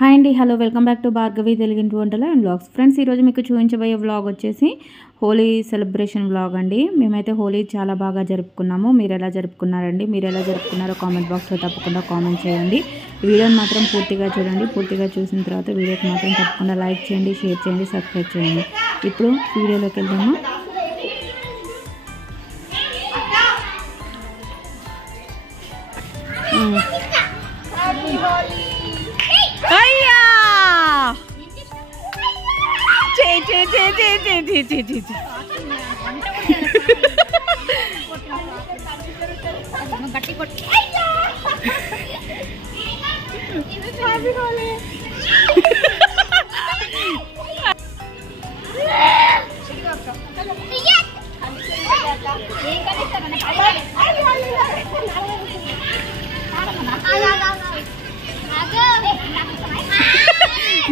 Hi అండి, hello, welcome back to Bhargavi తెలుగింటి వంటలు అండ్ వ్లాగ్స్. ఫ్రెండ్స్, ఈరోజు మీకు చూపించబోయే వ్లాగ్ వచ్చేసి హోలీ సెలబ్రేషన్ వ్లాగ్ అండి. మేమైతే హోలీ చాలా బాగా జరుపుకున్నాము. మీరు ఎలా జరుపుకున్నారండి? మీరు ఎలా జరుపుకున్నారో కామెంట్ బాక్స్లో తప్పకుండా కామెంట్ చేయండి. వీడియోని మాత్రం పూర్తిగా చూడండి. పూర్తిగా చూసిన తర్వాత వీడియోకి మాత్రం తప్పకుండా లైక్ చేయండి, షేర్ చేయండి, సబ్స్క్రైబ్ చేయండి. ఇప్పుడు వీడియోలోకి వెళ్దామా? అయ్యా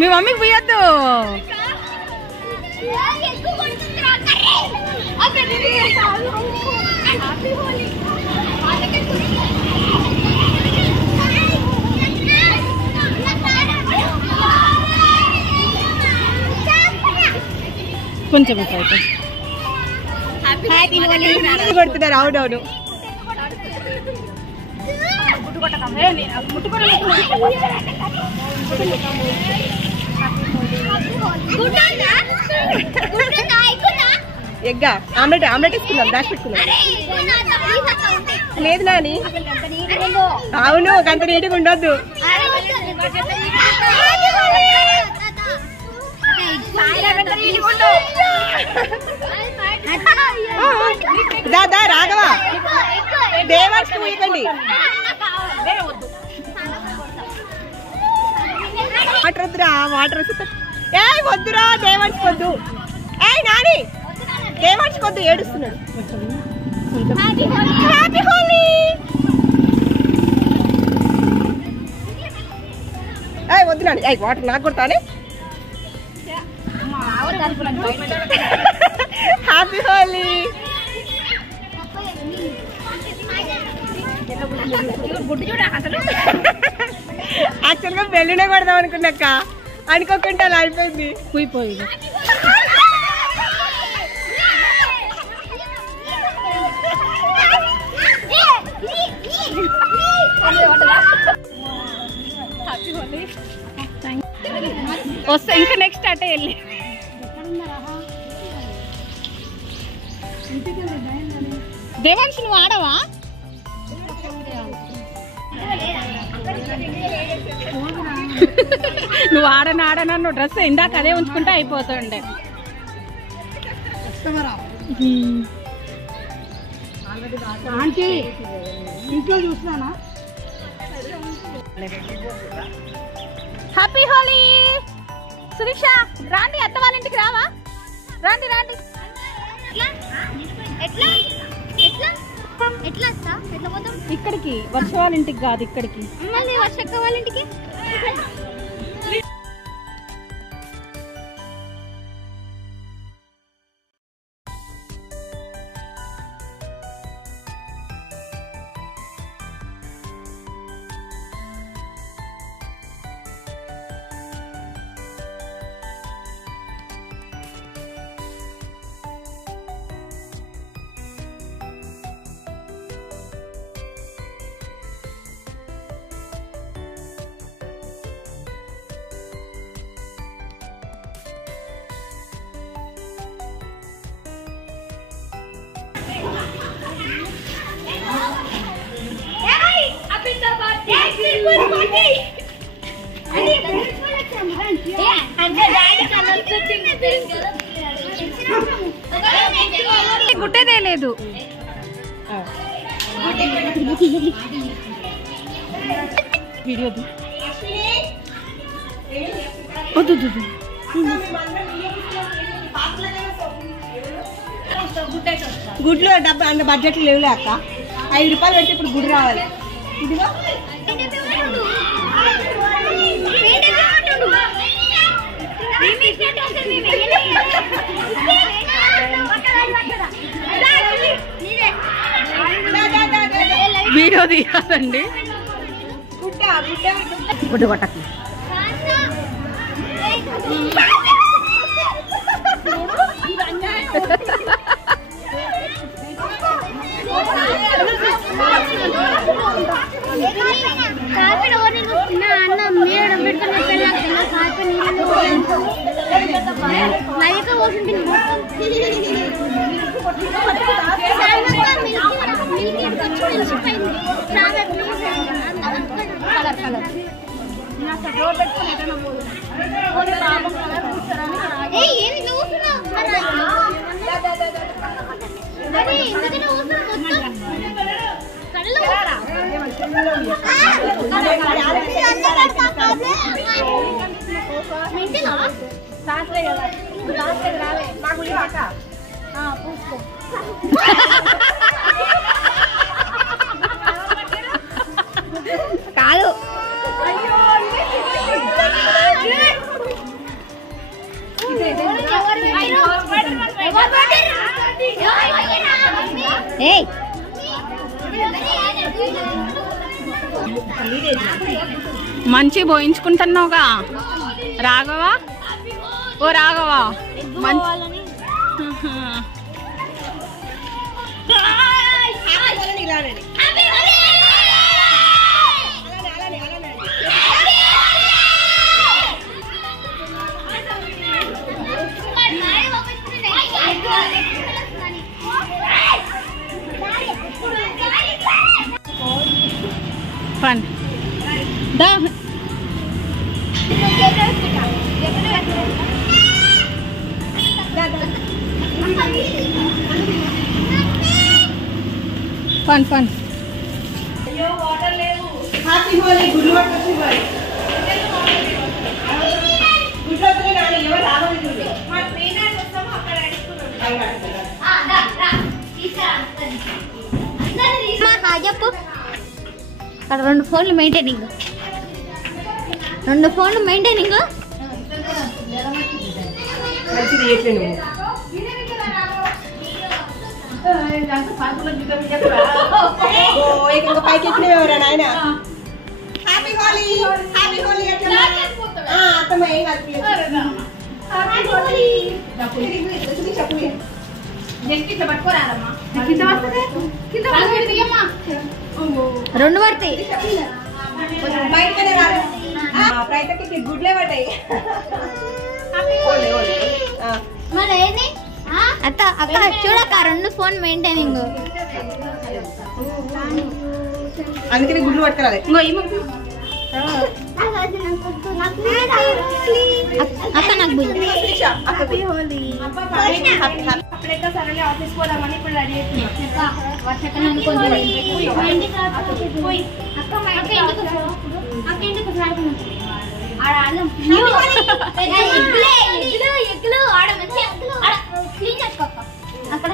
మీ మమ్మీకి పోయొద్దు. కొంచెం కొడుతున్నారు. అవునవును. ఎగ్గా ఆమ్లెట్ ఇస్తున్నాం, దాచి పెట్టుకున్నాం. లేదు నాని, అవును, అంత నీట్గా ఉండొద్దు. దాదా రాఘవా, దేవార్స్కి పోయకండి. వాటర్ వద్దురా, వాటర్ ఏ వద్దురా, దేవార్స్కి వద్దు. ఏ నాని, దేవార్స్కి వద్దు, ఏడుస్తున్నాడు. హ్యాపీ హోలీ. ఏ వద్దు నాని, ఏ వాటర్ నాకు కొడతానే. హ్యాపీ హోలీ. యాక్చువల్గా బెల్లునే కొడదాం అనుకున్నాక అనుకోకుండా అలా అయిపోయింది. పోయిపోయి వస్తా, ఇంకా నెక్స్ట్ అటే వెళ్ళి. దేవాంశ్, నువ్వు ఆడవా? నువ్వు ఆడనన్ను డ్రెస్ ఇందాక అదే ఉంచుకుంటే అయిపోతుండే. హ్యాపీ హోలీ. సురీష రాండి, అత్త వాళ్ళ ఇంటికి రావా? రాండి రాండి. ఇక్కడికి, వర్ష వాళ్ళ ఇంటికి కాదు, ఇక్కడికి. వర్షక్క వాళ్ళ ఇంటికి. గుట్టేదే లేదు. వీడియో గుడ్లు డబ్బా అంత బడ్జెట్లు లేవులే అక్క. 5 రూపాయలు పెట్టి ఇప్పుడు గుడి రావాలి. ఇదిగో వీడియో తీయాలండి. గుడ్డ కొట్టకి కాదు మంచి పోయించుకుంటున్నావుగా రాఘవా. ఓ రాఘవా ఫన్ దా ఫన్ ఫన్ హ్యాపీ హోలీ. గుడ్లు పట్టుకొచ్చి ఇవ్వాలి. గుడ్లు వస్తే నాని ఎవరు రావాలి. చెప్పు. అక్కడ 2 ఫోన్లు మెయింటైనింగ్. ఇంకా పైకి ఎక్కినవరా నాయన. హ్యాపీ హోలీ. హ్యాపీ హోలీ. అత్తమ్మ ఏం రెండు పడతాయి. బయటనే రాదు. ప్రయత్నకి గుడ్లే పడ్డాయి. అత్త అక్క చూడక్క 2 ఫోన్ మెయింటైనింగ్. అందుకని గుడ్లు పట్టుకురాలి. అక్క నాకు సరే ఆఫీస్ పోదామని ఇప్పుడు రెడీ అక్కడ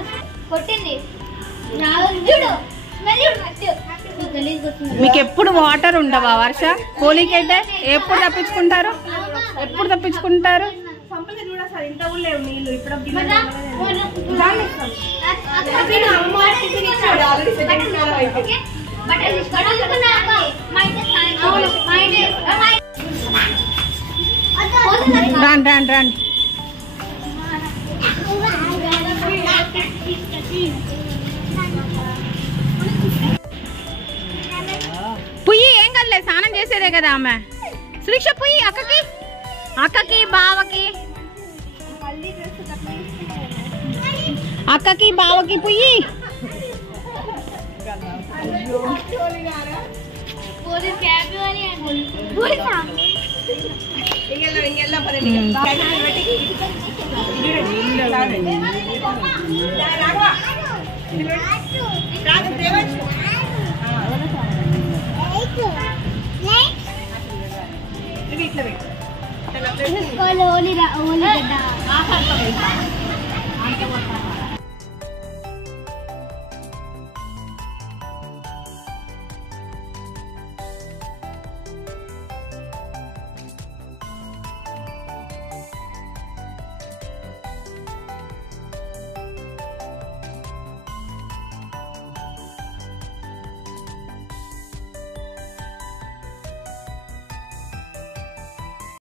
కొట్టింది. మీకు ఎప్పుడు వాటర్ ఉండవా వర్ష? హోలీకి అయితే ఎప్పుడు తప్పించుకుంటారు? ఇంత ఊళ్ళో నీళ్ళు ఇప్పుడు రండి పుయ్యి. ఏం కదలే, స్నానం చేసేదే కదా ఆమె. శ్రీక్ష పుయ్యి అక్కకి బావకి పుయ్యి. ఓలి